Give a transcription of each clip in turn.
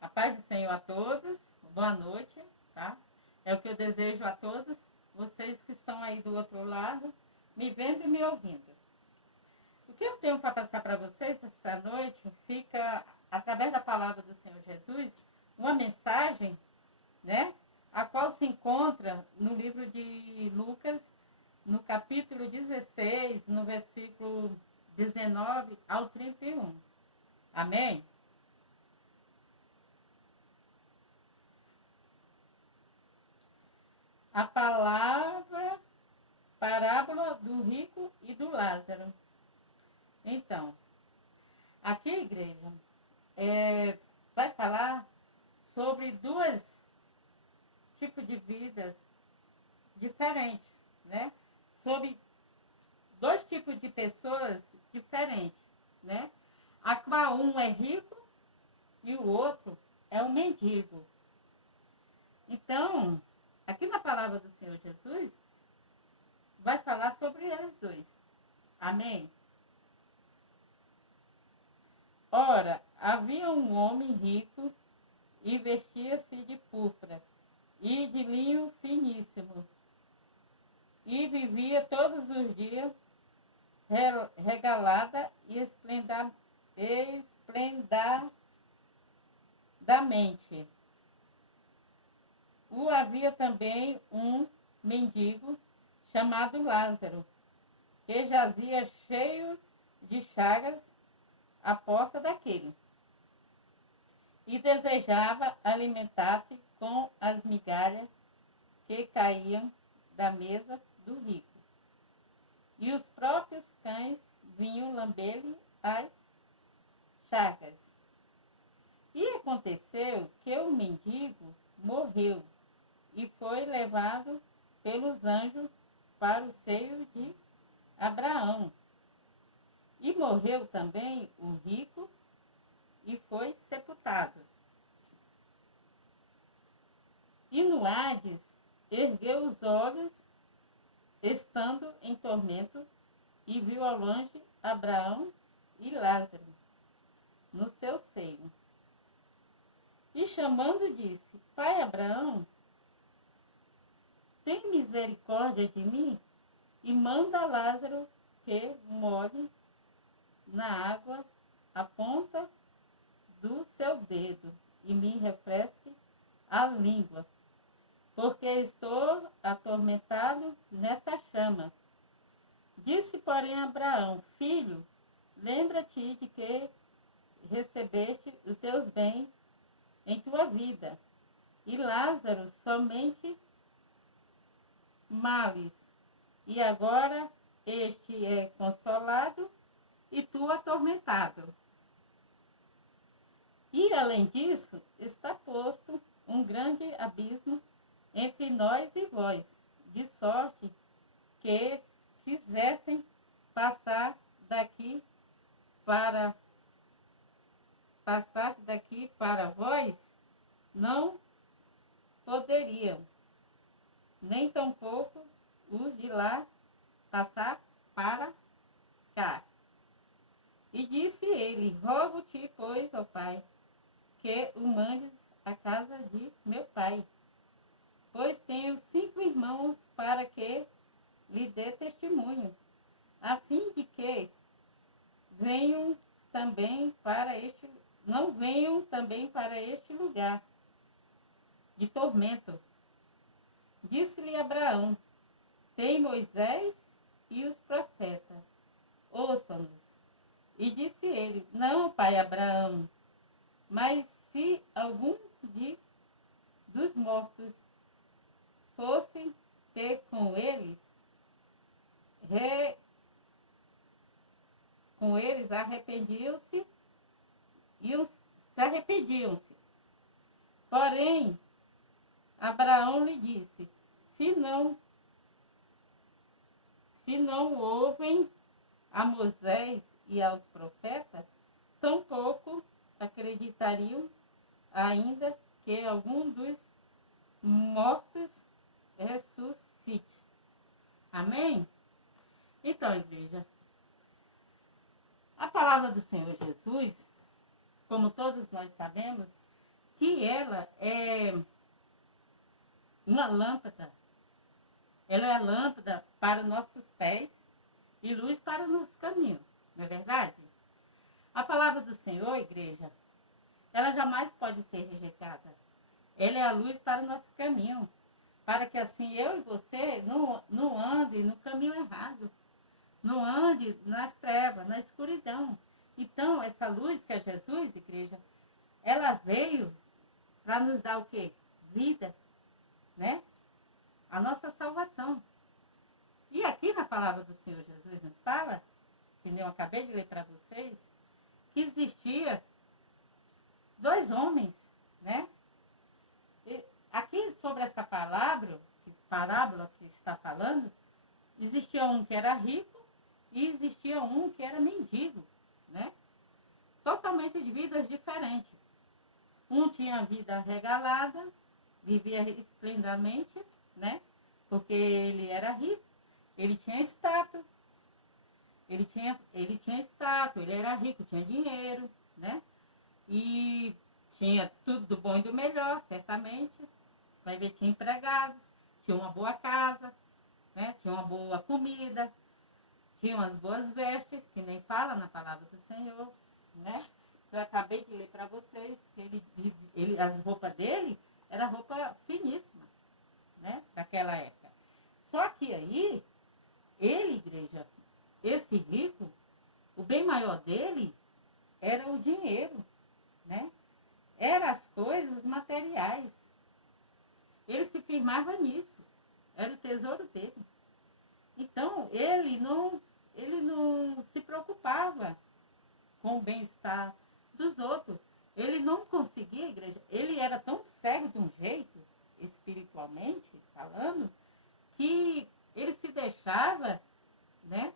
A paz do Senhor a todos, boa noite, tá? É o que eu desejo a todos vocês que estão aí do outro lado, me vendo e me ouvindo. O que eu tenho para passar para vocês essa noite fica, através da palavra do Senhor Jesus, uma mensagem, né? A qual se encontra no livro de Lucas, no capítulo 16, no versículo 19 ao 31. Amém? A parábola do rico e do Lázaro. Então, aqui a igreja vai falar sobre dois tipos de vidas diferentes, né? Sobre dois tipos de pessoas diferentes, né? A qual um é rico e o outro é um mendigo. Então, aqui na palavra do Senhor Jesus, vai falar sobre eles dois. Amém? Ora, havia um homem rico e vestia-se de púrpura e de linho finíssimo, e vivia todos os dias regalada e esplendidamente. Havia também um mendigo chamado Lázaro, que jazia cheio de chagas à porta daquele, e desejava alimentar-se com as migalhas que caíam da mesa do rico. E os próprios cães vinham lamber-lhe as chagas. E aconteceu que o mendigo morreu e foi levado pelos anjos para o seio de Abraão. E morreu também o rico e foi sepultado. E no Hades ergueu os olhos, estando em tormento, e viu ao longe Abraão e Lázaro no seu seio. E chamando disse: Pai Abraão, tem misericórdia de mim e manda Lázaro que molhe na água a ponta do seu dedo e me refresque a língua, porque estou atormentado nessa chama. Disse, porém, Abraão: Filho, lembra-te de que recebeste os teus bens em tua vida, e Lázaro somente males, e agora este é consolado e tu atormentado. E além disso, está posto um grande abismo entre nós e vós, de sorte que quisessem passar daqui para vós, não poderiam, nem tampouco os de lá passar para cá. E disse ele: Rogo-te, pois, ó Pai, que o mandes à casa de meu pai, pois tenho 5 irmãos, para que lhe dê testemunho, a fim de que não venham também para este lugar de tormento. Disse-lhe Abraão: Tem Moisés e os profetas, ouçam-nos. E disse ele: Não, pai Abraão, mas se algum dos mortos fosse ter com eles arrependiam-se e se arrependiam-se. Porém, Abraão lhe disse: se não ouvem a Moisés e aos profetas, tampouco acreditariam, ainda que algum dos mortos ressuscite. Amém? Então, igreja, a palavra do Senhor Jesus, como todos nós sabemos, que ela é uma lâmpada. Ela é a lâmpada para os nossos pés e luz para o nosso caminho, não é verdade? A palavra do Senhor, igreja, ela jamais pode ser rejeitada. Ela é a luz para o nosso caminho, para que assim eu e você não ande no caminho errado, não ande nas trevas, na escuridão. Então, essa luz que é Jesus, igreja, ela veio para nos dar o quê? Vida, né? A nossa salvação. E aqui na palavra do Senhor Jesus nos fala, que eu acabei de ler para vocês, que existia 2 homens, né? E aqui sobre essa parábola que está falando, existia um que era rico e existia um que era mendigo, né? Totalmente de vidas diferentes. Um tinha a vida regalada, vivia esplendidamente, né? Porque ele era rico, ele tinha status, ele era rico, tinha dinheiro, né? E tinha tudo do bom e do melhor, certamente. Vai ver, tinha empregados, tinha uma boa casa, né? Tinha uma boa comida, tinha umas boas vestes, que nem fala na palavra do Senhor, né? Eu acabei de ler para vocês que as roupas dele era roupa finíssima, né? Daquela época. Só que aí, ele, igreja, esse rico, o bem maior dele era o dinheiro, né? Eram as coisas materiais. Ele se firmava nisso. Era o tesouro dele. Então, ele não se preocupava com o bem-estar dos outros. Ele não conseguia, igreja. Ele era tão cego de um jeito, espiritualmente falando, que ele se deixava, né?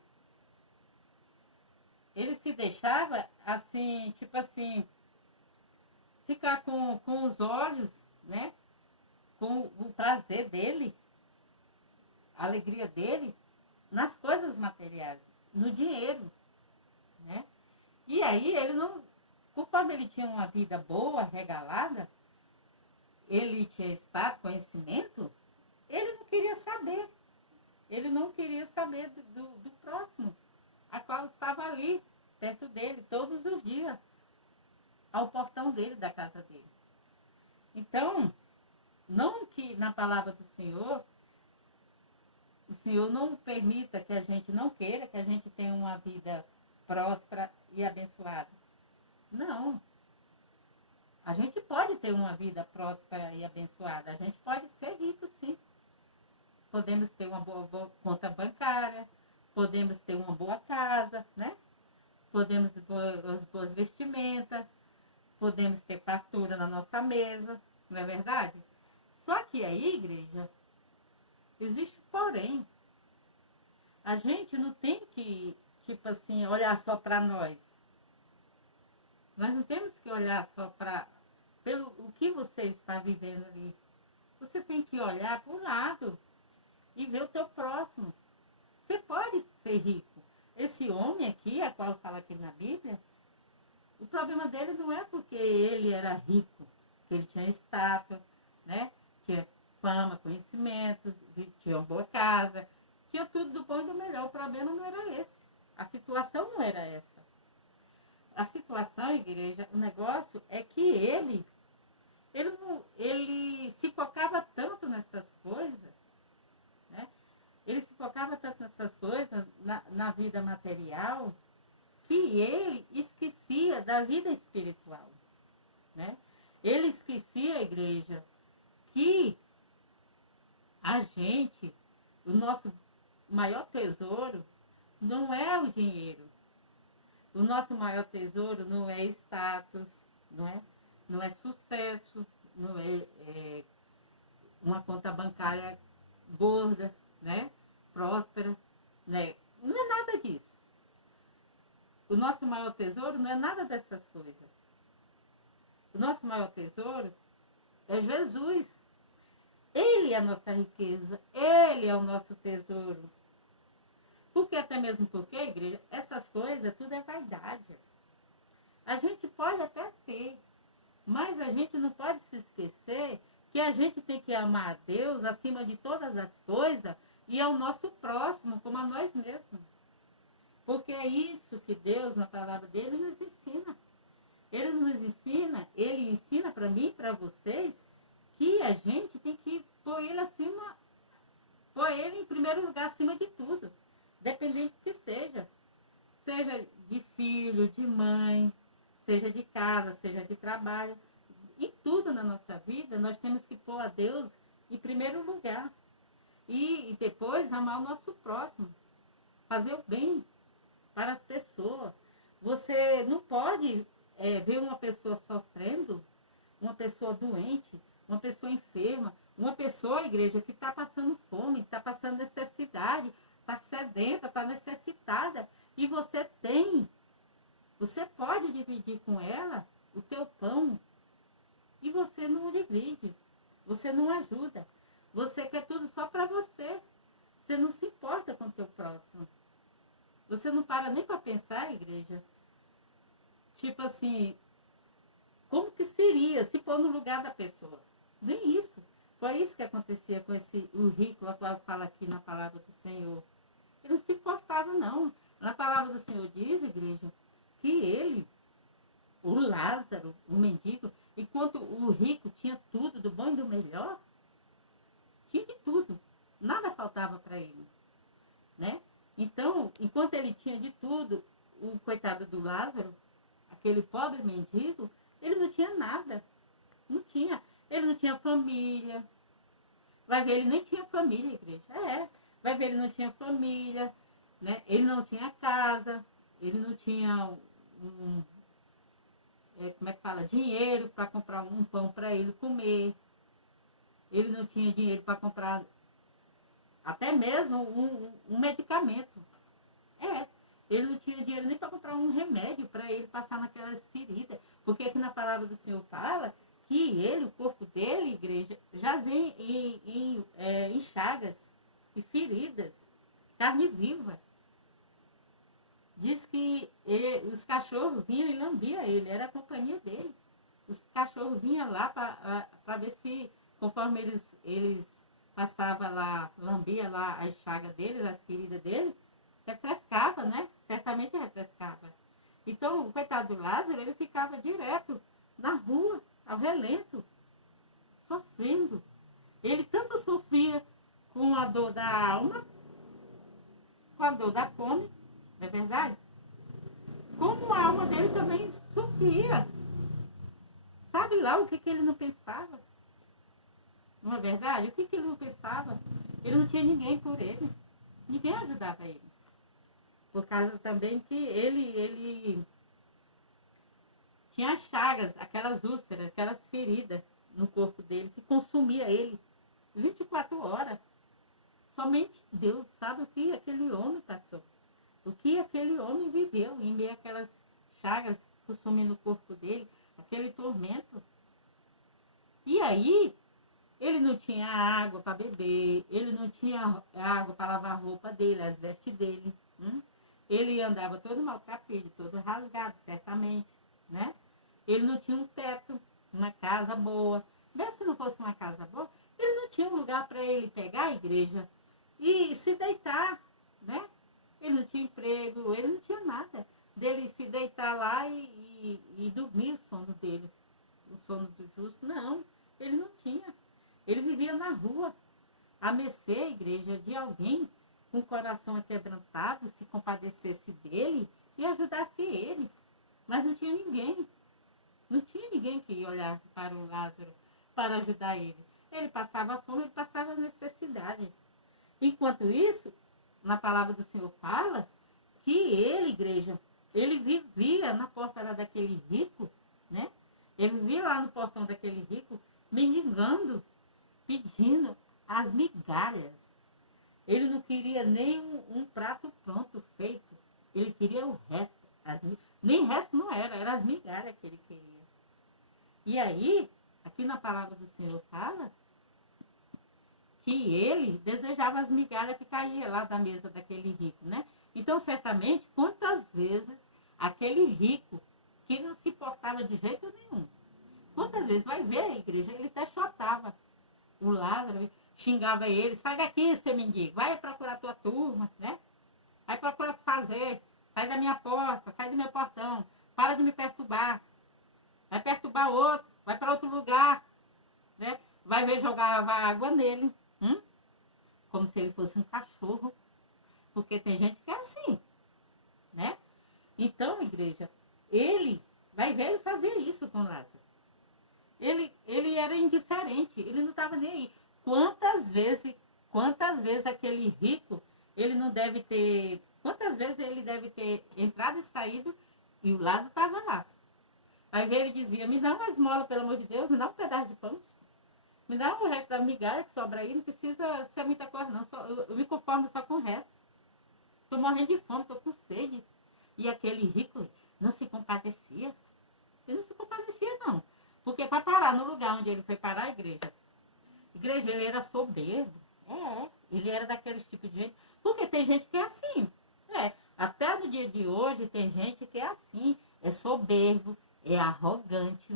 Ele se deixava, assim, tipo assim, ficar com os olhos, né? Com o prazer dele, a alegria dele, nas coisas materiais, no dinheiro, né? E aí ele não, conforme ele tinha uma vida boa, regalada, ele tinha status, conhecimento, ele não queria saber. Ele não queria saber do próximo, a qual estava ali, perto dele, todos os dias, ao portão dele, da casa dele. Então, não que na palavra do Senhor, o Senhor não permita que a gente não queira, que a gente tenha uma vida próspera e abençoada. Não. A gente pode ter uma vida próspera e abençoada. A gente pode ser rico, sim. Podemos ter uma boa conta bancária, podemos ter uma boa casa, né? Podemos ter as boas vestimentas, podemos ter fartura na nossa mesa, não é verdade? Só que aí, igreja, existe porém. A gente não tem que, tipo assim, olhar só para nós. Nós não temos que olhar só pelo o que você está vivendo ali. Você tem que olhar para o lado e ver o teu próximo. Você pode ser rico. Esse homem aqui, a qual fala aqui na Bíblia, o problema dele não é porque ele era rico, que ele tinha status, né? Tinha fama, conhecimento, tinha uma boa casa, tinha tudo do bom e do melhor. O problema não era esse. A situação não era essa. A situação, igreja, o negócio é que ele se focava tanto nessas coisas, né? Ele se focava tanto nessas coisas, na vida material, que ele esquecia da vida espiritual, né? Ele esquecia, igreja, que a gente, o nosso maior tesouro não é o dinheiro. O nosso maior tesouro não é status, não é sucesso, não é uma conta bancária gorda, né? Próspera, né? Não é nada disso. O nosso maior tesouro não é nada dessas coisas. O nosso maior tesouro é Jesus. Ele é a nossa riqueza, ele é o nosso tesouro. Porque até mesmo porque, igreja, essas coisas tudo é vaidade. A gente pode até ter, Mas a gente não pode se esquecer que a gente tem que amar a Deus acima de todas as coisas e ao nosso próximo, como a nós mesmos. Porque é isso que Deus, na palavra dele, nos ensina. Ele ensina para mim e para vocês que a gente tem que pôr ele acima, pôr ele em primeiro lugar acima de tudo, dependente do que seja. Seja de filho, de mãe, seja de casa, seja de trabalho. Em tudo na nossa vida, nós temos que pôr a Deus em primeiro lugar. E depois amar o nosso próximo. Fazer o bem para as pessoas. Você não pode ver uma pessoa sofrendo, uma pessoa doente, uma pessoa enferma, uma pessoa, igreja, que está passando fome, está passando necessidade, está sedenta, está necessitada. E você pode dividir com ela o teu pão. E você não divide, você não ajuda. Você quer tudo só para você. Você não se importa com o teu próximo. Você não para nem para pensar, igreja. Tipo assim, como que seria se pôr no lugar da pessoa? Nem isso. Foi isso que acontecia com o rico, a qual fala aqui na palavra do Senhor. Ele não se importava, não. Na palavra do Senhor diz, igreja, que ele, o Lázaro, o mendigo, enquanto o rico tinha tudo, do bom e do melhor, tinha de tudo. Nada faltava para ele. Né? Então, enquanto ele tinha de tudo, o coitado do Lázaro, aquele pobre mendigo, ele não tinha nada. Não tinha. Ele não tinha família. Vai ver, ele nem tinha família, igreja. Vai ver, ele não tinha família, né? Ele não tinha casa, ele não tinha dinheiro para comprar um pão para ele comer. Ele não tinha dinheiro para comprar até mesmo um medicamento. Ele não tinha dinheiro nem para comprar um remédio para ele passar naquelas feridas. Porque aqui na palavra do Senhor fala que ele, o corpo dele, igreja, jazia em chagas e feridas, carne viva. Diz que os cachorros vinham e lambiam ele, era a companhia dele. Os cachorros vinham lá para ver se, conforme eles passavam lá, lambia lá as chagas dele, as feridas dele, refrescava, né? Certamente refrescava. Então, o coitado do Lázaro, ele ficava direto na rua, ao relento, sofrendo. Ele tanto sofria com a dor da alma, com a dor da fome, não é verdade? Como a alma dele também sofria. Sabe lá o que ele não pensava? Não é verdade? O que ele não pensava? Ele não tinha ninguém por ele. Ninguém ajudava ele. Por causa também que ele tinha chagas, aquelas úlceras, aquelas feridas no corpo dele, que consumia ele 24 horas. Somente Deus sabe o que aquele homem passou. O que aquele homem viveu em meio àquelas chagas consumindo o corpo dele, aquele tormento. E aí, ele não tinha água para beber, ele não tinha água para lavar a roupa dele, as vestes dele. Ele andava todo maltrapilho, todo rasgado, certamente, né? Ele não tinha um teto, uma casa boa. Mesmo se não fosse uma casa boa, ele não tinha um lugar para ele pegar a igreja e se deitar, né? Ele não tinha emprego, ele não tinha nada. Dele se deitar lá e dormir o sono dele. O sono do justo, não, ele não tinha. Ele vivia na rua, a mercê, a igreja, de alguém com o coração aquebrantado, se compadecesse dele e ajudasse ele. Mas não tinha ninguém. Não tinha ninguém que olhasse para o Lázaro para ajudar ele. Ele passava fome, ele passava necessidade. Enquanto isso, na palavra do Senhor fala que ele, igreja, ele vivia na porta daquele rico, né? Ele vivia lá no portão daquele rico, mendigando, pedindo as migalhas. Ele não queria nem um prato pronto, feito. Ele queria o resto. Nem resto não era as migalhas que ele queria. E aí, aqui na palavra do Senhor fala que ele desejava as migalhas que caíam lá da mesa daquele rico, né? Então, certamente, quantas vezes aquele rico, que não se portava de jeito nenhum, Quantas vezes vai ver a igreja? Ele até chotava o Lázaro, xingava ele, sai daqui, seu mendigo, vai procurar tua turma, né? Vai procurar o que fazer, sai da minha porta, sai do meu portão, para de me perturbar, vai perturbar outro, vai para outro lugar, né? Vai ver jogar água nele, como se ele fosse um cachorro, porque tem gente que é assim, né? Então, igreja, ele vai ver ele fazer isso com Lázaro. Ele era indiferente, ele não estava nem aí. Quantas vezes aquele rico, ele não deve ter... Quantas vezes ele deve ter entrado e saído e o Lázaro estava lá. Aí ele dizia, me dá uma esmola, pelo amor de Deus, me dá um pedaço de pão. Me dá o resto da migalha que sobra aí, não precisa ser muita coisa não. Eu me conformo só com o resto. Estou morrendo de fome, estou com sede. E aquele rico não se compadecia. Ele não se compadecia não. Porque para parar no lugar onde ele foi parar, a igreja, ele era soberbo. Ele era daqueles tipos de gente. Porque tem gente que é assim. Até no dia de hoje tem gente que é assim. É soberbo, é arrogante.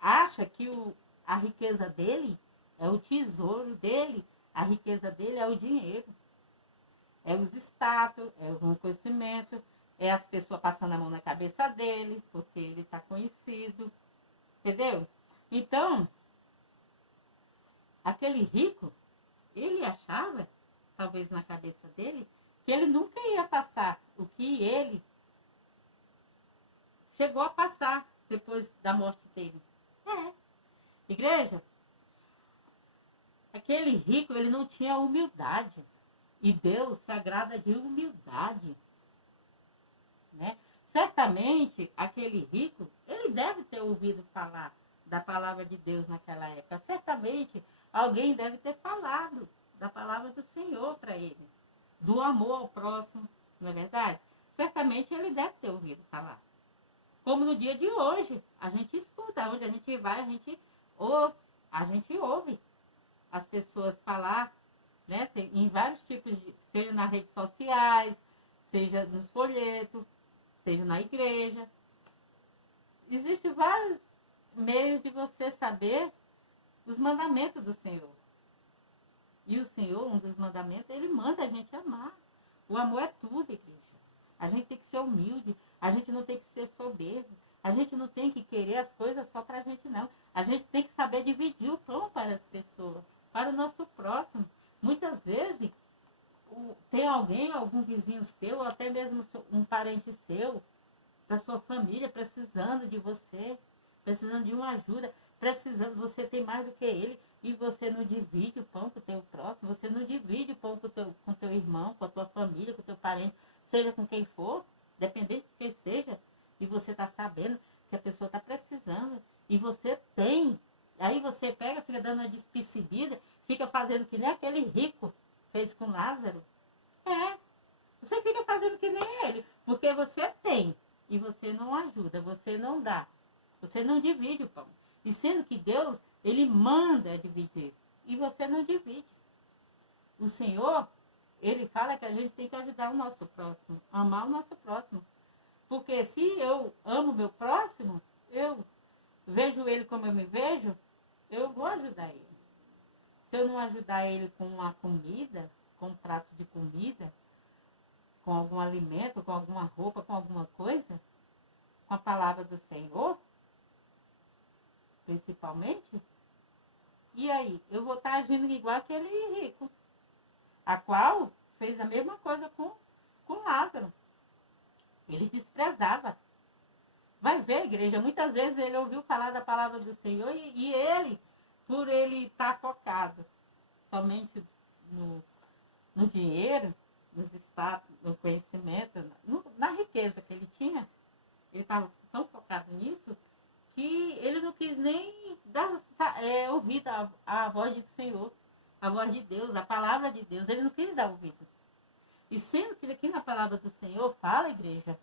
Acha que a riqueza dele é o tesouro dele. A riqueza dele é o dinheiro. É os status, é o reconhecimento. É as pessoas passando a mão na cabeça dele, porque ele está conhecido. Entendeu? Então, aquele rico, ele achava, talvez na cabeça dele, que ele nunca ia passar o que ele chegou a passar depois da morte dele. Igreja, aquele rico, ele não tinha humildade. E Deus se agrada de humildade. Né? Certamente, aquele rico, ele deve ter ouvido falar da palavra de Deus naquela época. Certamente, alguém deve ter falado da palavra do Senhor para ele. Do amor ao próximo, não é verdade? Certamente, ele deve ter ouvido falar. Como no dia de hoje, a gente escuta, onde a gente vai, a gente ouve as pessoas falar, né? Em vários tipos de, seja nas redes sociais, seja nos folhetos, seja na igreja. Existem vários meios de você saber os mandamentos do Senhor. E o Senhor, um dos mandamentos, ele manda a gente amar. O amor é tudo, igreja. A gente tem que ser humilde, a gente não tem que ser soberbo, a gente não tem que querer as coisas só para a gente, não. A gente tem que saber dividir o pão para as pessoas, para o nosso próximo. Muitas vezes, tem algum vizinho seu, ou até mesmo um parente seu, da sua família, precisando de você, precisando de uma ajuda, você tem mais do que ele, e você não divide o pão com o teu próximo, você não divide o pão com o teu irmão, com a tua família, com o teu parente, seja com quem for, dependente de quem seja, e você está sabendo que a pessoa está precisando, e você tem. Aí você pega, fica dando uma despercebida, fica fazendo que nem aquele rico fez com Lázaro. Você fica fazendo que nem ele, porque você tem, e você não ajuda, você não dá, você não divide o pão. E sendo que Deus, ele manda dividir, e você não divide. O Senhor, ele fala que a gente tem que ajudar o nosso próximo, amar o nosso próximo. Porque se eu amo o meu próximo, eu vejo ele como eu me vejo, eu vou ajudar ele. Se eu não ajudar ele com uma comida, com um prato de comida, com algum alimento, com alguma roupa, com alguma coisa, com a palavra do Senhor, principalmente, e aí? Eu vou estar agindo igual aquele rico, a qual fez a mesma coisa com Lázaro. Ele desprezava. Vai ver, igreja, muitas vezes ele ouviu falar da palavra do Senhor e ele, por ele estar focado somente no dinheiro, nos status, no conhecimento, na riqueza que ele tinha, ele estava tão focado nisso, que ele não quis nem ouvir a voz do Senhor, a voz de Deus, a palavra de Deus, ele não quis dar ouvido. E sendo que aqui na palavra do Senhor fala, igreja,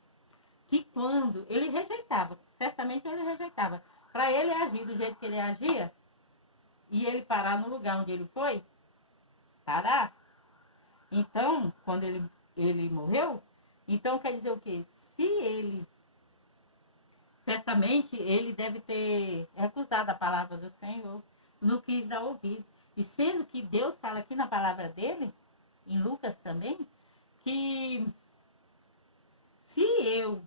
que quando ele rejeitava, certamente ele rejeitava, para ele agir do jeito que ele agia, e ele parar no lugar onde ele foi, parar, então, quando ele morreu, então quer dizer o quê? certamente ele deve ter recusado a palavra do Senhor, não quis dar ouvido. E sendo que Deus fala aqui na palavra dele, em Lucas também, que se eu,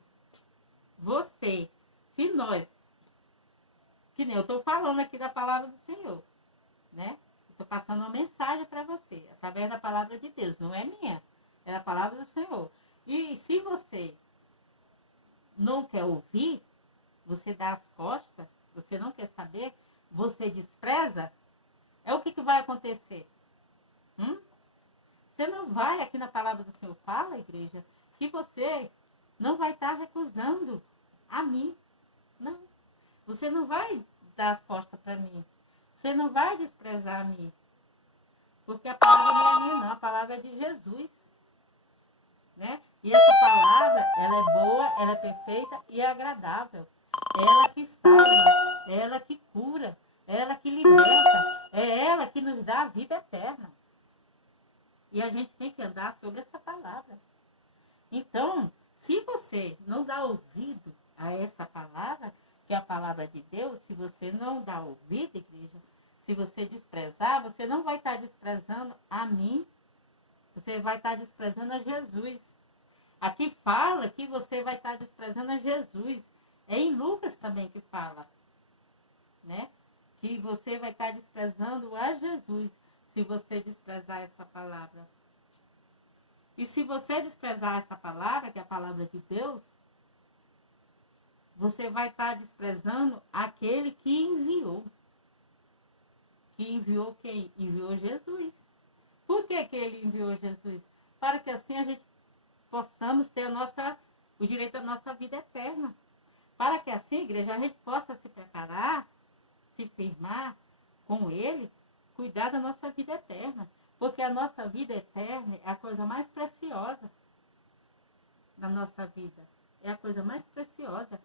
você, se nós, que nem eu estou falando aqui da palavra do Senhor, né? Estou passando uma mensagem para você, através da palavra de Deus, não é minha, é a palavra do Senhor. E se você não quer ouvir, você dá as costas, você não quer saber, você despreza, é o que vai acontecer? Você não vai, aqui na palavra do Senhor fala, igreja, que você não vai estar recusando a mim. Não. Você não vai dar as costas para mim. Você não vai desprezar a mim. Porque a palavra não é minha, não. A palavra é de Jesus. Né? E essa palavra, ela é boa, ela é perfeita e é agradável. É ela que salva, é ela que cura, é ela que liberta, é ela que nos dá a vida eterna. E a gente tem que andar sobre essa palavra. Então, se você não dá ouvido a essa palavra, que é a palavra de Deus, se você não dá ouvido, igreja, se você desprezar, você não vai estar desprezando a mim, você vai estar desprezando a Jesus. Aqui fala que você vai estar desprezando a Jesus. É em Lucas também que fala, né? Que você vai estar desprezando a Jesus, se você desprezar essa palavra. E se você desprezar essa palavra, que é a palavra de Deus, você vai estar desprezando aquele que enviou. Que enviou quem? Enviou Jesus. Por que ele enviou Jesus? Para que assim a gente possamos ter o direito à nossa vida eterna. Para que assim, igreja, a gente possa se preparar, se firmar com ele, cuidar da nossa vida eterna. Porque a nossa vida eterna é a coisa mais preciosa da nossa vida. É a coisa mais preciosa.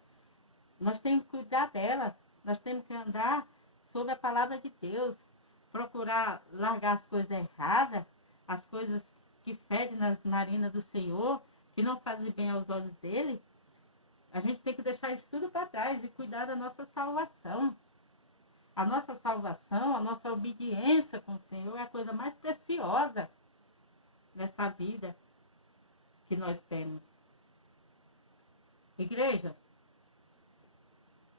Nós temos que cuidar dela. Nós temos que andar sobre a palavra de Deus. Procurar largar as coisas erradas, as coisas que fedem nas narinas do Senhor, que não fazem bem aos olhos dele. A gente tem que deixar isso tudo para trás e cuidar da nossa salvação. A nossa salvação, a nossa obediência com o Senhor é a coisa mais preciosa nessa vida que nós temos. Igreja,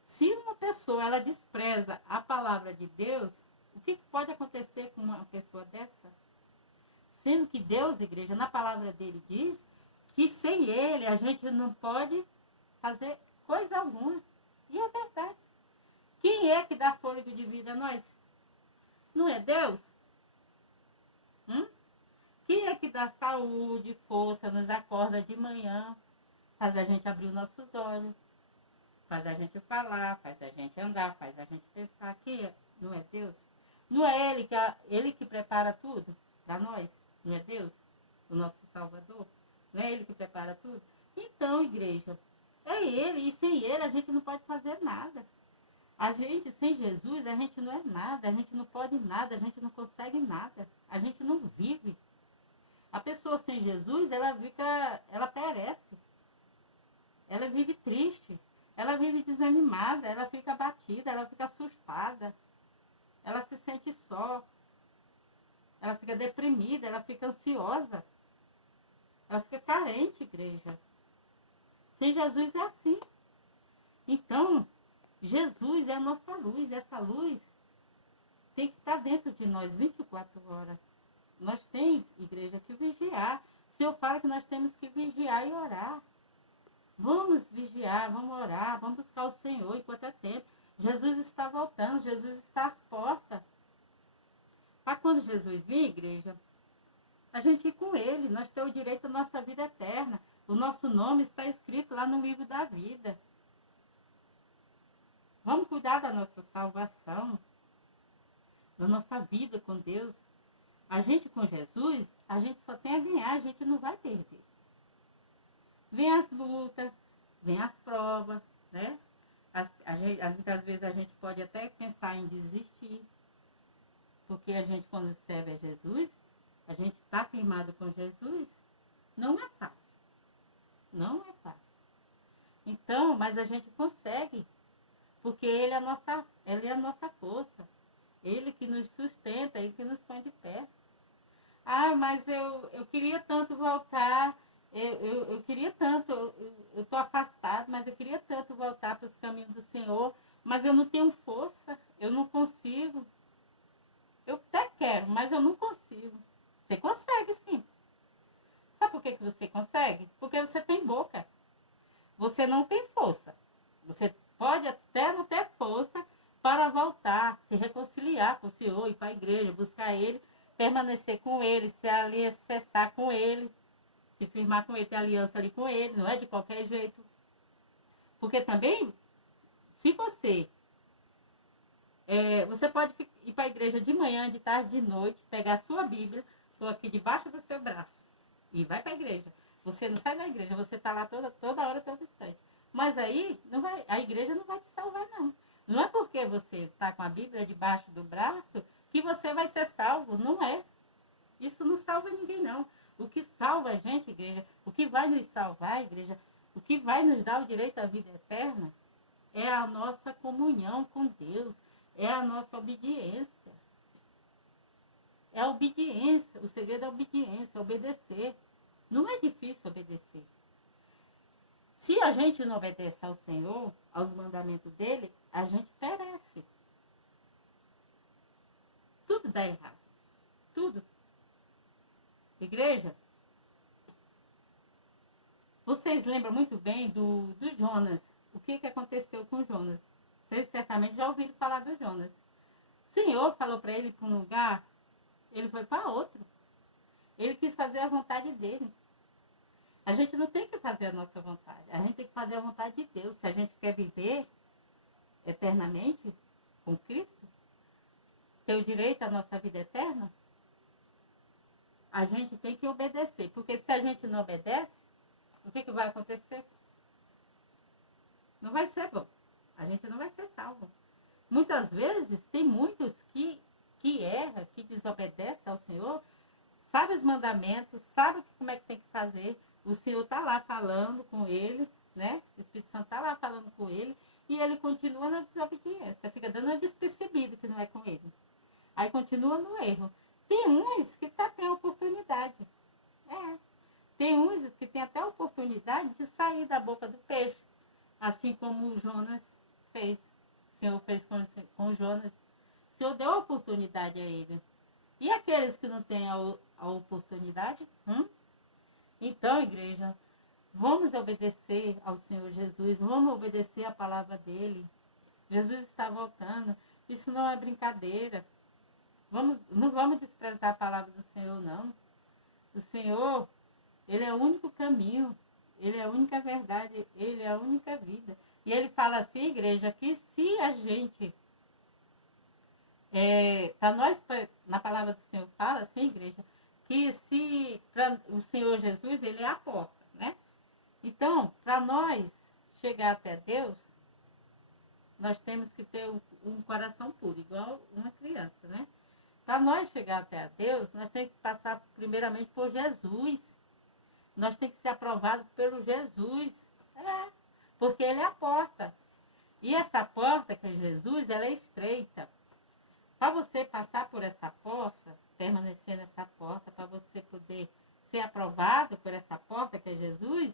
se uma pessoa ela despreza a palavra de Deus, o que pode acontecer com uma pessoa dessa? Sendo que Deus, igreja, na palavra dele diz que sem ele a gente não pode fazer coisa alguma. E é verdade. Quem é que dá fôlego de vida a nós? Não é Deus? Quem é que dá saúde, força, nos acorda de manhã, faz a gente abrir os nossos olhos, faz a gente falar, faz a gente andar, faz a gente pensar? Quem é? Não é Deus? Não é ele que prepara tudo para nós? Não é Deus? O nosso Salvador? Não é ele que prepara tudo? Então, igreja, é ele. E sem ele a gente não pode fazer nada. A gente, sem Jesus, a gente não é nada. A gente não pode nada. A gente não consegue nada. A gente não vive. A pessoa sem Jesus, ela perece. Ela vive triste. Ela vive desanimada. Ela fica abatida. Ela fica assustada. Ela se sente só. Ela fica deprimida. Ela fica ansiosa. Ela fica carente, igreja. Sem Jesus é assim. Então, Jesus é a nossa luz. Essa luz tem que estar dentro de nós 24 horas. Nós temos, igreja, que vigiar. O Senhor fala que nós temos que vigiar e orar. Vamos vigiar, vamos orar, vamos buscar o Senhor enquanto é tempo. Jesus está voltando, Jesus está às portas. Para quando Jesus vir, igreja, a gente ir com ele. Nós temos o direito à nossa vida eterna. O nosso nome está escrito lá no livro da vida. Vamos cuidar da nossa salvação, da nossa vida com Deus. A gente com Jesus, a gente só tem a ganhar, a gente não vai perder. Vem as lutas, vem as provas, né? Muitas vezes a gente pode até pensar em desistir, porque a gente, quando serve a Jesus, a gente está firmado com Jesus, não é fácil. Não é fácil. Então, mas a gente consegue, porque ele é a nossa força. Ele que nos sustenta, ele que nos põe de pé. Ah, mas eu queria tanto voltar, eu queria tanto, eu estou afastado, mas eu queria tanto voltar para os caminhos do Senhor, mas eu não tenho força, eu não consigo. Eu até quero, mas eu não consigo. Você consegue sim. Sabe por que você consegue? Porque você tem boca. Você não tem força. Você pode até não ter força para voltar, se reconciliar com o Senhor, ir para a igreja, buscar Ele, permanecer com Ele, se aliançar com Ele, se firmar com Ele, ter aliança ali com Ele, não é de qualquer jeito. Porque também, se você pode ir para a igreja de manhã, de tarde, de noite, pegar a sua Bíblia, estou aqui debaixo do seu braço, e vai para a igreja. Você não sai da igreja, você está lá toda hora, todo instante. Mas aí a igreja não vai te salvar, não. Não é porque você está com a Bíblia debaixo do braço que você vai ser salvo. Não é. Isso não salva ninguém, não. O que salva a gente, igreja, o que vai nos salvar, igreja, o que vai nos dar o direito à vida eterna é a nossa comunhão com Deus, é a nossa obediência. É a obediência. O segredo é a obediência, é obedecer. Não é difícil obedecer. Se a gente não obedece ao Senhor, aos mandamentos dele, a gente perece. Tudo dá errado. Tudo. Igreja, vocês lembram muito bem do Jonas. O que aconteceu com Jonas? Vocês certamente já ouviram falar do Jonas. O Senhor falou para ele ir para um lugar, ele foi para outro. Ele quis fazer a vontade dele. A gente não tem que fazer a nossa vontade. A gente tem que fazer a vontade de Deus. Se a gente quer viver eternamente com Cristo, ter o direito à nossa vida eterna, a gente tem que obedecer. Porque se a gente não obedece, o que vai acontecer? Não vai ser bom. A gente não vai ser salvo. Muitas vezes, tem muitos que erram, que desobedecem ao Senhor, sabe os mandamentos, sabe como é que tem que fazer. O Senhor está lá falando com ele, né? O Espírito Santo está lá falando com ele, e ele continua na desobediência, fica dando uma despercebida que não é com ele. Aí continua no erro. Tem uns que até tem a oportunidade. Tem uns que tem até a oportunidade de sair da boca do peixe. Assim como o Jonas fez. O Senhor fez com o Jonas. O Senhor deu a oportunidade a ele. E aqueles que não têm a oportunidade? Então, igreja, vamos obedecer ao Senhor Jesus. Vamos obedecer a palavra dele. Jesus está voltando. Isso não é brincadeira. Não vamos desprezar a palavra do Senhor, não. O Senhor, ele é o único caminho. Ele é a única verdade. Ele é a única vida. E ele fala assim, igreja, que se a gente... para nós, na palavra do Senhor, fala assim, igreja, que se o Senhor Jesus, ele é a porta, né? Então, para nós chegar até Deus, nós temos que ter um coração puro, igual uma criança, né? Para nós chegar até a Deus, nós temos que passar primeiramente por Jesus. Nós temos que ser aprovados pelo Jesus. Porque ele é a porta. E essa porta, que é Jesus, ela é estreita. Para você passar por essa porta, permanecer nessa porta, para você poder ser aprovado por essa porta, que é Jesus,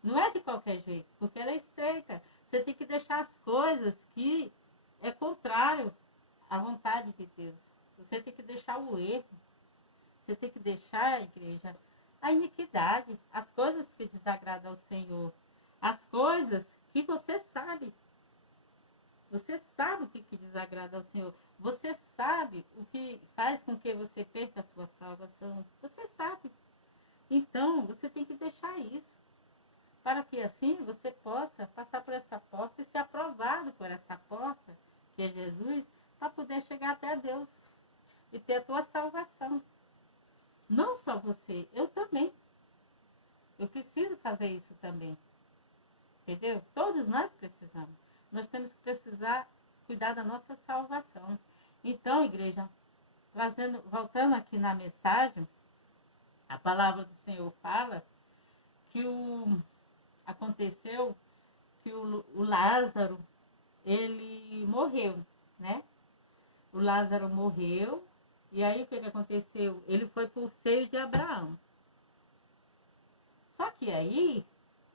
não é de qualquer jeito, porque ela é estreita. Você tem que deixar as coisas que é contrário à vontade de Deus. Você tem que deixar o erro. Você tem que deixar, igreja, a iniquidade, as coisas que desagradam ao Senhor, as coisas que você sabe. Você sabe o que desagrada ao Senhor. Você sabe o que faz com que você perca a sua salvação. Você sabe. Então, você tem que deixar isso. Para que assim você possa passar por essa porta e ser aprovado por essa porta, que é Jesus, para poder chegar até Deus e ter a tua salvação. Não só você, eu também. Eu preciso fazer isso também. Entendeu? Todos nós precisamos. Nós temos que precisar cuidar da nossa salvação. Então, igreja, voltando aqui na mensagem, a palavra do Senhor fala que aconteceu que o Lázaro, ele morreu, né? O Lázaro morreu, e aí o que aconteceu? Ele foi por seio de Abraão. Só que aí,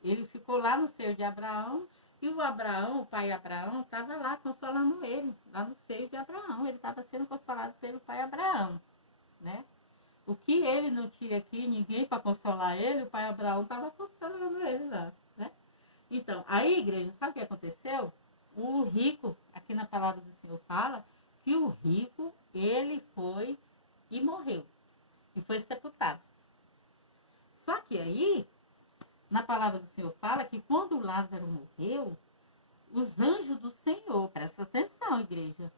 ele ficou lá no seio de Abraão, e o Abraão, o pai Abraão, estava lá consolando ele, lá no seio de Abraão. Ele estava sendo consolado pelo pai Abraão, né? O que ele não tinha aqui, ninguém para consolar ele, o pai Abraão estava consolando ele lá, né? Então, aí, igreja, sabe o que aconteceu? O rico, aqui na palavra do Senhor fala, que o rico, ele foi e morreu, e foi sepultado. Só que aí, na palavra do Senhor fala que quando Lázaro morreu, os anjos do Senhor, presta atenção, igreja,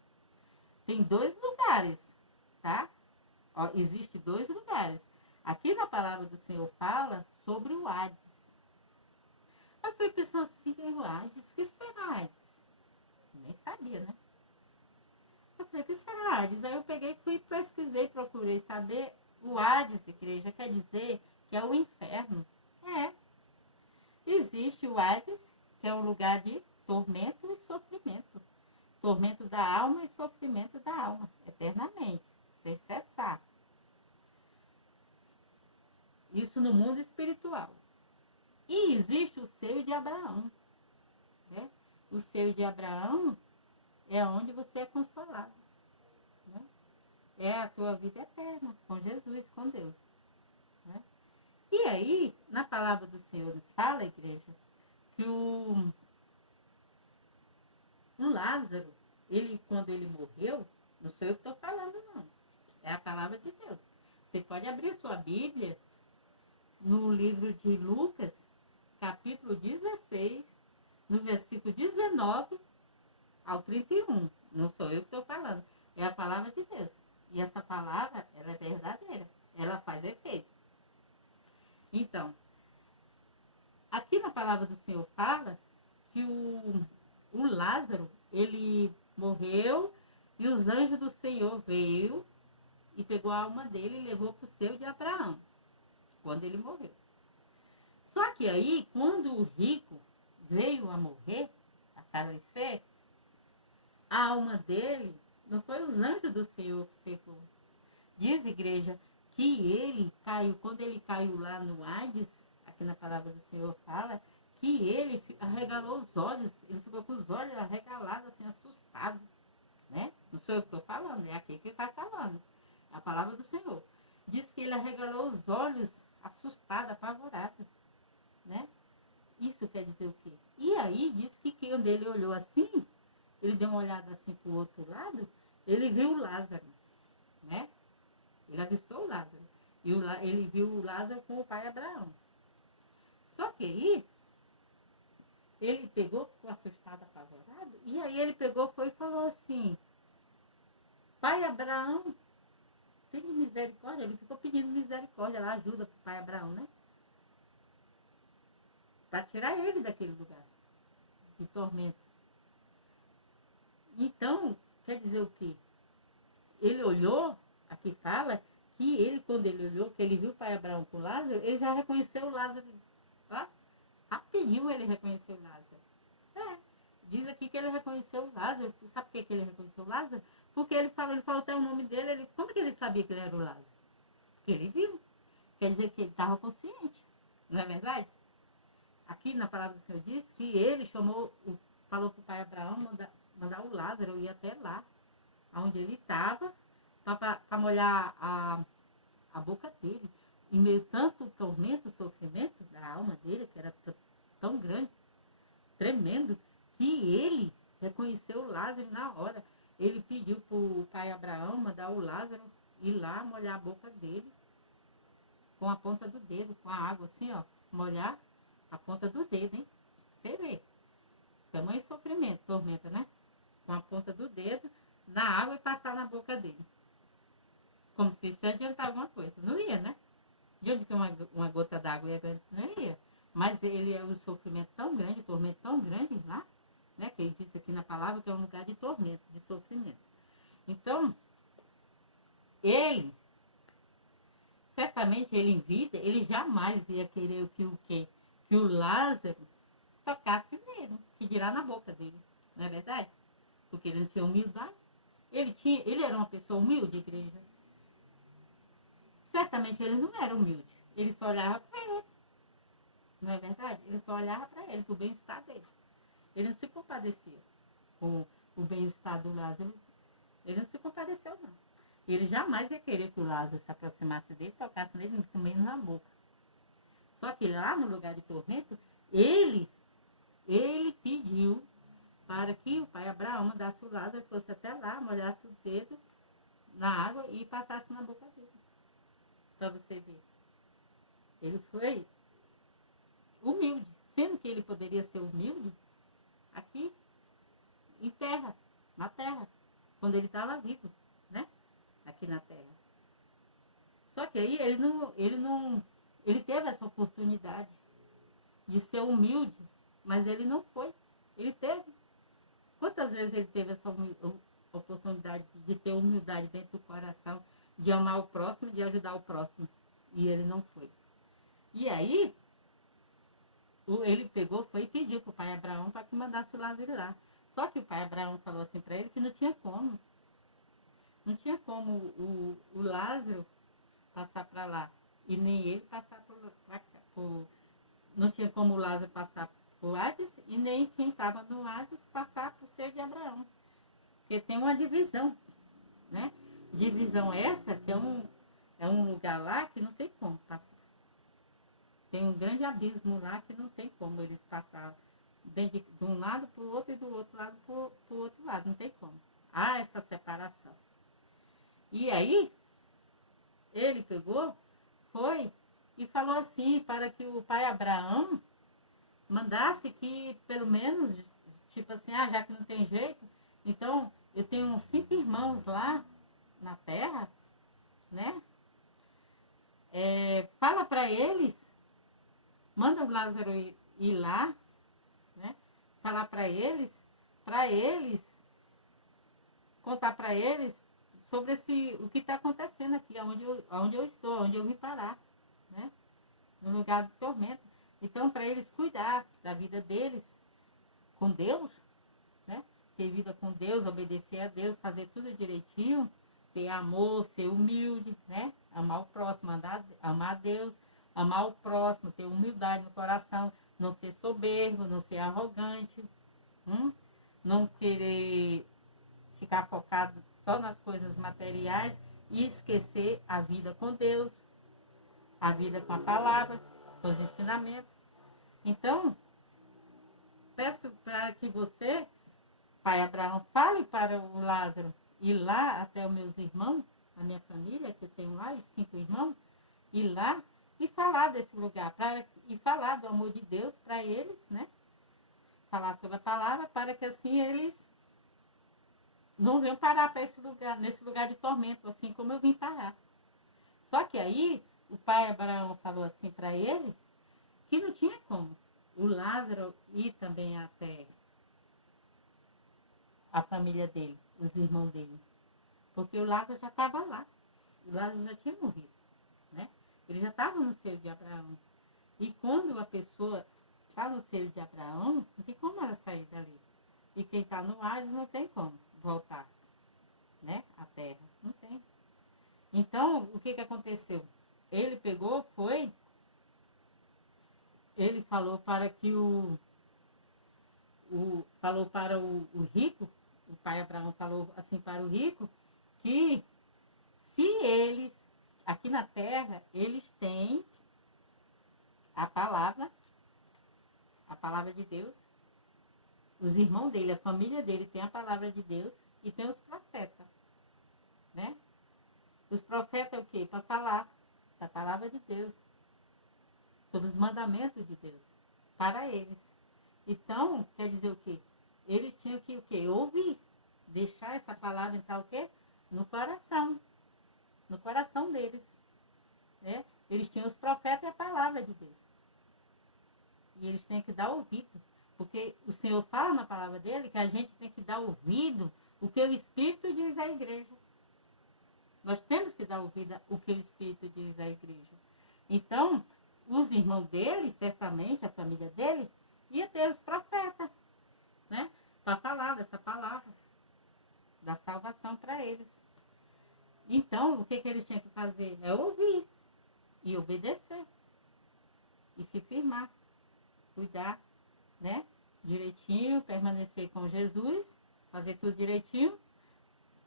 tem 2 lugares, tá? Ó, existe 2 lugares. Aqui na palavra do Senhor fala sobre o Hades. Eu fui pensando assim, o Hades, que será Hades? Nem sabia, né? Eu falei, que será Hades? Aí eu peguei, fui, pesquisei, procurei saber. O Hades, igreja, quer dizer que é o inferno. É. Existe o Hades, que é um lugar de tormento e sofrimento. Tormento da alma e sofrimento da alma, eternamente, sem cessar. Isso no mundo espiritual. E existe o seio de Abraão, né? O seio de Abraão é onde você é consolado, né? É a tua vida eterna, com Jesus, com Deus, né? E aí, na palavra do Senhor nos fala, igreja, que o Lázaro, ele, quando ele morreu, não sou eu que estou falando, não. É a palavra de Deus. Você pode abrir sua Bíblia no livro de Lucas, capítulo 16, no versículo 19 ao 31. Não sou eu que estou falando. É a palavra de Deus. E essa palavra, ela é verdadeira. Ela faz efeito. Então, aqui na palavra do Senhor fala que o Lázaro, ele morreu e os anjos do Senhor veio e pegou a alma dele e levou para o seio de Abraão, quando ele morreu. Só que aí, quando o rico veio a morrer, a falecer, a alma dele, não foi os anjos do Senhor que pegou. Diz, igreja, que ele caiu, quando ele caiu lá no Hades, aqui na palavra do Senhor fala, que ele arregalou os olhos, ele ficou com os olhos arregalados, assim, assustado, né? Não sou eu que estou falando, é aqui que está falando, a palavra do Senhor. Diz que ele arregalou os olhos, assustado, apavorado, né? Isso quer dizer o quê? E aí diz que quando ele olhou assim, ele deu uma olhada assim para o outro lado, ele viu o Lázaro, né? Ele avistou o Lázaro. E ele viu o Lázaro com o pai Abraão. Só que aí, ele pegou, ficou assustado, apavorado, e aí ele pegou, foi e falou assim, pai Abraão, tem misericórdia? Ele ficou pedindo misericórdia, lá ajuda para o pai Abraão, né? Para tirar ele daquele lugar de tormento. Então, quer dizer o quê? Ele olhou, aqui fala, que ele, quando ele olhou, que ele viu o pai Abraão com Lázaro, ele já reconheceu o Lázaro. Tá? Rapidinho ele reconheceu o Lázaro. É, diz aqui que ele reconheceu o Lázaro. Sabe por que ele reconheceu o Lázaro? Porque ele falou até o nome dele. Como que ele sabia que ele era o Lázaro? Porque ele viu. Quer dizer que ele estava consciente. Não é verdade? Aqui na palavra do Senhor diz que ele falou para o pai Abraão mandar o Lázaro ir até lá, onde ele estava, para molhar a boca dele. Em meio tanto tormento, sofrimento da alma dele, que era tão grande, tremendo, que ele reconheceu o Lázaro na hora. Ele pediu para o pai Abraão mandar o Lázaro ir lá molhar a boca dele com a ponta do dedo, com a água assim, ó, molhar a ponta do dedo, hein? Você vê. Tamanho sofrimento, tormenta, né? Com a ponta do dedo na água e passar na boca dele. Como se isso adiantar alguma coisa. Não ia, né? De onde que uma gota d'água ia grande? Não ia. Mas ele é um sofrimento tão grande, um tormento tão grande lá, né? Que ele disse aqui na palavra que é um lugar de tormento, de sofrimento. Então, ele, certamente ele em vida, ele jamais ia querer que o quê? que o Lázaro tocasse nele, que dirá na boca dele, não é verdade? Porque ele não tinha humildade. Ele era uma pessoa humilde, igreja. Certamente ele não era humilde. Ele só olhava para ele. Não é verdade? Ele só olhava para ele, para o bem-estar dele. Ele não se compadecia com o bem-estar do Lázaro. Ele não se compadeceu, não. Ele jamais ia querer que o Lázaro se aproximasse dele, tocasse nele e comesse na boca. Só que lá no lugar de tormento, ele pediu para que o pai Abraão mandasse o Lázaro, fosse até lá, molhasse o dedo na água e passasse na boca dele. Para você ver. Ele foi humilde, sendo que ele poderia ser humilde aqui, em terra, na terra, quando ele estava vivo, né? Aqui na terra. Só que aí ele teve essa oportunidade de ser humilde, mas ele não foi. Ele teve. Quantas vezes ele teve essa oportunidade de ter humildade dentro do coração, de amar o próximo, de ajudar o próximo, e ele não foi. E aí ele pegou, foi e pediu para o pai Abraão para que mandasse o Lázaro lá. Só que o pai Abraão falou assim para ele que não tinha como. Não tinha como o Lázaro passar para lá e nem ele passar por não tinha como o Lázaro passar por Hades e nem quem estava no Hades passar por ser de Abraão. Porque tem uma divisão, né? Divisão essa que é um lugar lá que não tem como passar. Tem um grande abismo lá que não tem como eles passar de um lado para o outro e do outro lado para o outro lado. Não tem como. Há essa separação. E aí, ele pegou, foi e falou assim para que o pai Abraão mandasse que pelo menos, tipo assim, já que não tem jeito, então eu tenho 5 irmãos lá na terra, né? Fala para eles, manda o Lázaro ir lá, né? Falar para eles contar para eles sobre o que está acontecendo aqui, onde eu estou, onde eu vim parar, né? No lugar do tormento. Então, para eles cuidar da vida deles com Deus, né? Ter vida com Deus, obedecer a Deus, fazer tudo direitinho, ter amor, ser humilde, né? Amar o próximo, amar a Deus, amar o próximo, ter humildade no coração, não ser soberbo, não ser arrogante, não querer ficar focado só nas coisas materiais e esquecer a vida com Deus, a vida com a palavra, com os ensinamentos. Então, peço para que você, pai Abraão, fale para o Lázaro ir lá até os meus irmãos, a minha família, que eu tenho lá, os 5 irmãos, ir lá e falar desse lugar, e falar do amor de Deus para eles, né? Falar sobre a palavra, para que assim eles não venham parar para nesse lugar de tormento, assim como eu vim parar. Só que aí, o pai Abraão falou assim para ele, que não tinha como o Lázaro ir também até a família dele, os irmãos dele. Porque o Lázaro já estava lá. O Lázaro já tinha morrido, né? Ele já estava no seio de Abraão. E quando a pessoa está no seio de Abraão, não tem como ela sair dali. E quem está no Hades não tem como voltar, né? À terra. Não tem. Então, o que aconteceu? Ele pegou, ele falou para que falou para o rico, o pai Abraão falou assim para o rico, que se eles, aqui na terra, eles têm a palavra de Deus, os irmãos dele, a família dele tem a palavra de Deus e tem os profetas, né? Os profetas é o quê? Para falar da palavra de Deus, sobre os mandamentos de Deus, para eles. Então, quer dizer o quê? Eles tinham que o quê? Ouvir, deixar essa palavra entrar o quê? No coração deles, né? Eles tinham os profetas e a palavra de Deus. E eles têm que dar ouvido, porque o Senhor fala na palavra dele que a gente tem que dar ouvido o que o Espírito diz à igreja. Nós temos que dar ouvido o que o Espírito diz à igreja. Então, os irmãos dele, certamente, a família dele, ia ter os profetas, né? Para falar dessa palavra, da salvação para eles. Então, o que eles tinham que fazer? É ouvir e obedecer. E se firmar, cuidar, né? Direitinho, permanecer com Jesus, fazer tudo direitinho,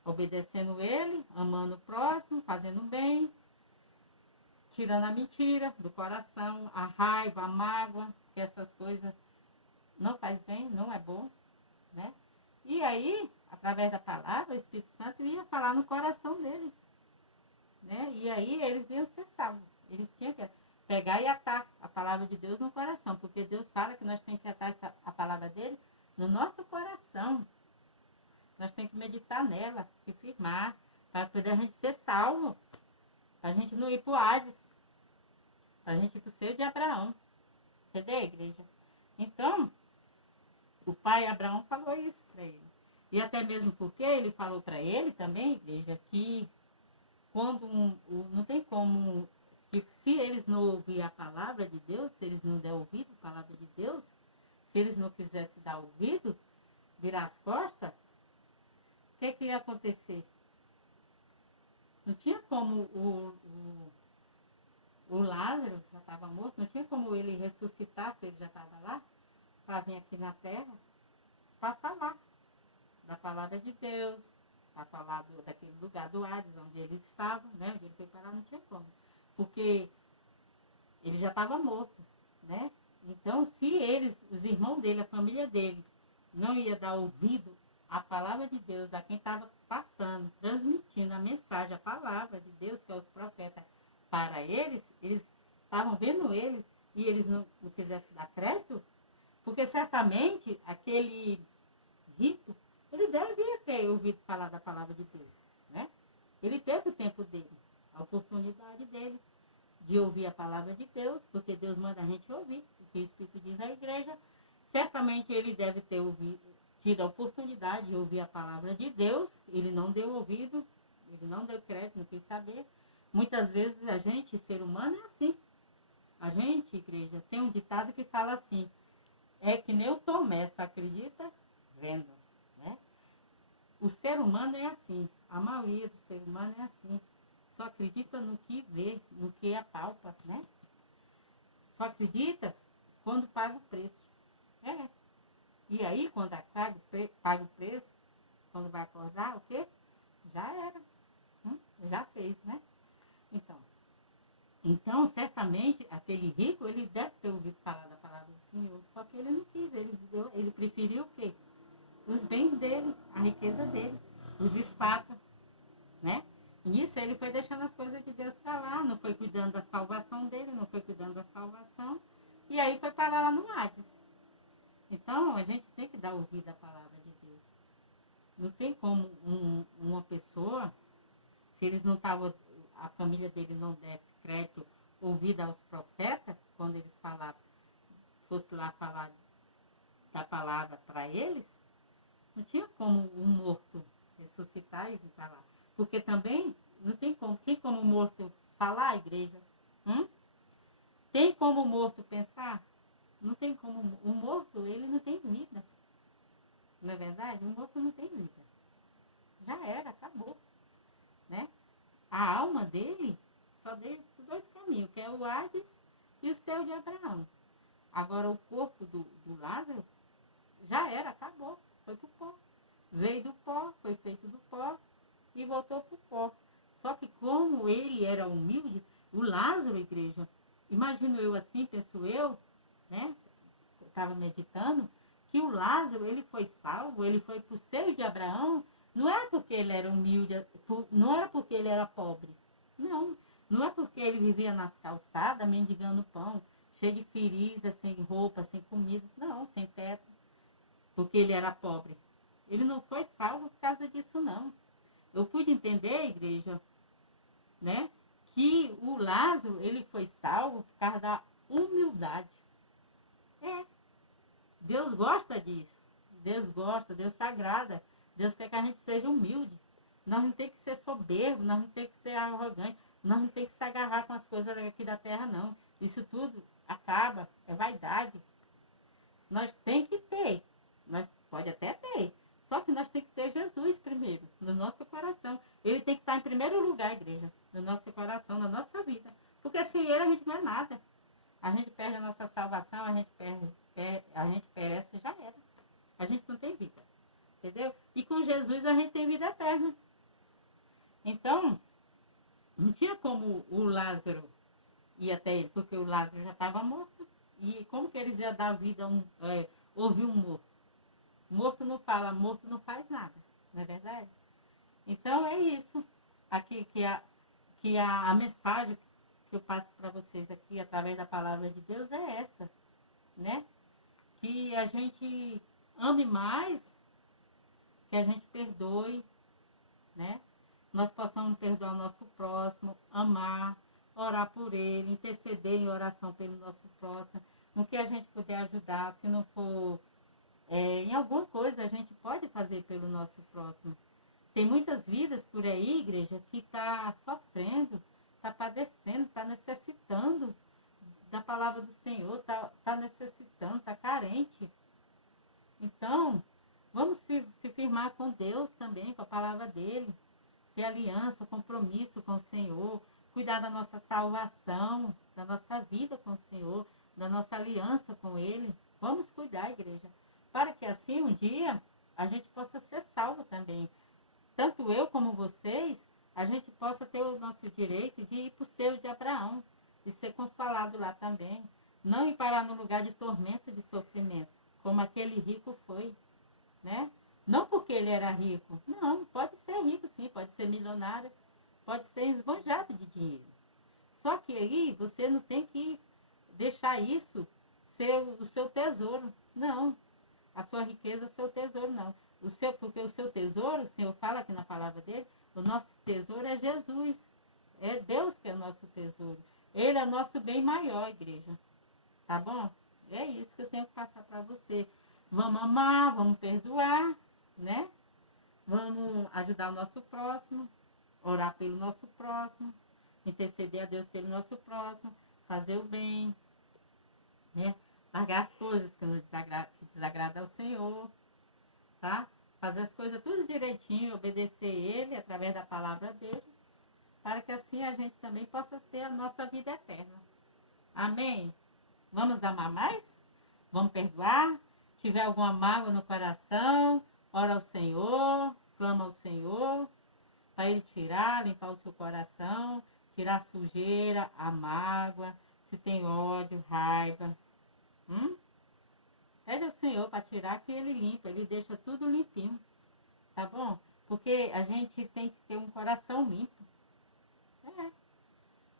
obedecendo ele, amando o próximo, fazendo bem, tirando a mentira do coração, a raiva, a mágoa, que essas coisas não faz bem, não é bom, né? E aí, através da palavra, o Espírito Santo ia falar no coração deles, né? E aí eles iam ser salvos. Eles tinham que pegar e atar a palavra de Deus no coração, porque Deus fala que nós temos que atar a palavra dele no nosso coração. Nós temos que meditar nela, se firmar, para poder a gente ser salvo, para a gente não ir para o Hades, para a gente ir para o seio de Abraão. Entendeu, igreja? Então, o pai Abraão falou isso para ele. E até mesmo porque ele falou para ele também, igreja, que quando não tem como, se eles não ouvirem a palavra de Deus, se eles não der ouvido à palavra de Deus, se eles não quisessem dar ouvido, virar as costas, o que ia acontecer? Não tinha como o Lázaro já estava morto, não tinha como ele ressuscitar se ele já estava lá, para vir aqui na terra, para falar da palavra de Deus, para falar daquele lugar do Hades, onde eles estavam, né? Onde ele foi parar, não tinha como. Porque ele já estava morto, né? Então, se eles, os irmãos dele, a família dele, não ia dar ouvido à palavra de Deus, a quem estava passando, transmitindo a mensagem, a palavra de Deus, que é os profetas, para eles estavam vendo eles e eles não quisessem dar crédito, porque certamente aquele rico, ele devia ter ouvido falar da palavra de Deus, né? Ele teve o tempo dele, a oportunidade dele de ouvir a palavra de Deus, porque Deus manda a gente ouvir, o que o Espírito diz à igreja. Certamente ele deve ter tido a oportunidade de ouvir a palavra de Deus, ele não deu ouvido, ele não deu crédito, não quis saber. Muitas vezes a gente, ser humano, é assim. A gente, igreja, tem um ditado que fala assim, é que nem o Tomé, só acredita vendo, né? O ser humano é assim, a maioria do ser humano é assim, só acredita no que vê, no que apalpa, né? Só acredita quando paga o preço. É. E aí, quando paga o preço, quando vai acordar, o quê? Já era. Já fez, né? Então, certamente, aquele rico, ele deve ter ouvido falar da palavra do Senhor, só que ele não quis, ele preferiu o quê? Os bens dele, a riqueza dele, os status, né? E nisso ele foi deixando as coisas de Deus para lá, não foi cuidando da salvação dele, não foi cuidando da salvação, e aí foi parar lá no Hades. Então, a gente tem que dar ouvido à palavra de Deus. Não tem como uma pessoa, se eles não estavam, a família dele não desse crédito, ouvido aos profetas, quando eles falavam, fosse lá falar da palavra para eles, não tinha como um morto ressuscitar e vir falar. Porque também não tem como o morto falar, igreja? Tem como o morto pensar? Não tem como. O morto, ele não tem vida. Não é verdade? O morto não tem vida. Já era, acabou. Né? A alma dele só deu dois caminhos, que é o Hades e o céu de Abraão. Agora o corpo do Lázaro já era, acabou. Foi pro pó. Veio do pó, foi feito do pó e voltou pro pó. Só que como ele era humilde, o Lázaro, igreja, imagino eu assim, penso eu, né? Estava meditando, que o Lázaro, ele foi salvo, ele foi pro seio de Abraão, não é porque ele era humilde, não era porque ele era pobre. Não é porque ele vivia nas calçadas, mendigando pão, cheio de feridas, sem roupa, sem comida, não, sem teto, porque ele era pobre. Ele não foi salvo por causa disso, não. Eu pude entender, igreja, né, que o Lázaro, ele foi salvo por causa da humildade. Deus gosta disso. Deus gosta, Deus se agrada. Deus quer que a gente seja humilde. Nós não tem que ser soberbo, nós não tem que ser arrogante, nós não tem que se agarrar com as coisas aqui da terra, não. Isso tudo acaba, é vaidade. Nós tem que ter, nós pode até ter, só que nós tem que ter Jesus primeiro, no nosso coração. Ele tem que estar em primeiro lugar, igreja, no nosso coração, na nossa vida. Porque sem ele a gente não é nada. A gente perde a nossa salvação, a gente perece, já era. A gente não tem vida, entendeu? E com Jesus a gente tem vida eterna. Então, não tinha como o Lázaro ir até ele, porque o Lázaro já estava morto. E como que eles iam dar vida a ouvir um morto? Morto não fala, morto não faz nada, não é verdade? Então é isso. Aqui que a mensagem que eu passo para vocês aqui, através da palavra de Deus, é essa, né? Que a gente ame mais, que a gente perdoe, né? Nós possamos perdoar o nosso próximo, amar, orar por ele, interceder em oração pelo nosso próximo, no que a gente puder ajudar, se não for em alguma coisa, a gente pode fazer pelo nosso próximo. Tem muitas vidas por aí, igreja, que está sofrendo, está padecendo, está necessitando da palavra do Senhor, está necessitando, está carente. Então, vamos se firmar com Deus também, com a palavra dele, ter aliança, compromisso com o Senhor, cuidar da nossa salvação, da nossa vida com o Senhor, da nossa aliança com ele. Vamos cuidar, igreja, para que assim um dia a gente possa ser salvo também. Tanto eu como vocês, a gente possa ter o nosso direito de ir para o seio de Abraão, de ser consolado lá também. Não ir parar no lugar de tormento, de sofrimento, como aquele rico foi, né? Não porque ele era rico, não, pode ser rico sim, pode ser milionário, pode ser esbanjado de dinheiro. Só que aí você não tem que deixar isso ser o seu tesouro, não. A sua riqueza é o seu tesouro, não. Porque o seu tesouro, o Senhor fala aqui na palavra dele, o nosso tesouro é Jesus. É Deus que é o nosso tesouro. Ele é o nosso bem maior, igreja. Tá bom? É isso que eu tenho que passar para você. Vamos amar, vamos perdoar, né? Vamos ajudar o nosso próximo, orar pelo nosso próximo, interceder a Deus pelo nosso próximo, fazer o bem, né? Largar as coisas que desagradam ao Senhor, tá? Fazer as coisas tudo direitinho, obedecer Ele através da palavra dele, para que assim a gente também possa ter a nossa vida eterna. Amém? Vamos amar mais? Vamos perdoar? Se tiver alguma mágoa no coração, ora ao Senhor, clama ao Senhor, para Ele tirar, limpar o seu coração, tirar a sujeira, a mágoa, se tem ódio, raiva. Pede ao Senhor para tirar, que Ele limpa, Ele deixa tudo limpinho, tá bom? Porque a gente tem que ter um coração limpo.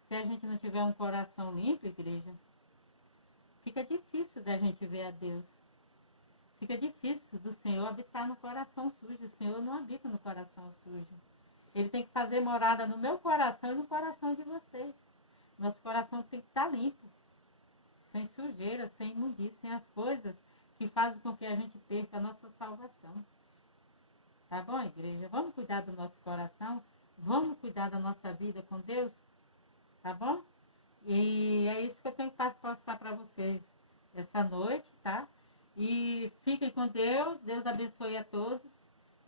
Se a gente não tiver um coração limpo, igreja, fica difícil da gente ver a Deus. Fica difícil do Senhor habitar no coração sujo. O Senhor não habita no coração sujo. Ele tem que fazer morada no meu coração e no coração de vocês. Nosso coração tem que estar limpo, sem sujeira, sem imundícia, sem as coisas que fazem com que a gente perca a nossa salvação. Tá bom, igreja? Vamos cuidar do nosso coração, vamos cuidar da nossa vida com Deus, tá bom? E é isso que eu tenho que passar para vocês essa noite, tá? E fiquem com Deus, Deus abençoe a todos,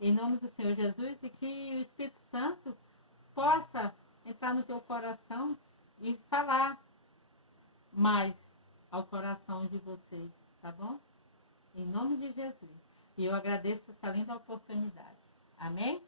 em nome do Senhor Jesus, e que o Espírito Santo possa entrar no teu coração e falar mais ao coração de vocês, tá bom? Em nome de Jesus. E eu agradeço essa linda oportunidade. Amém?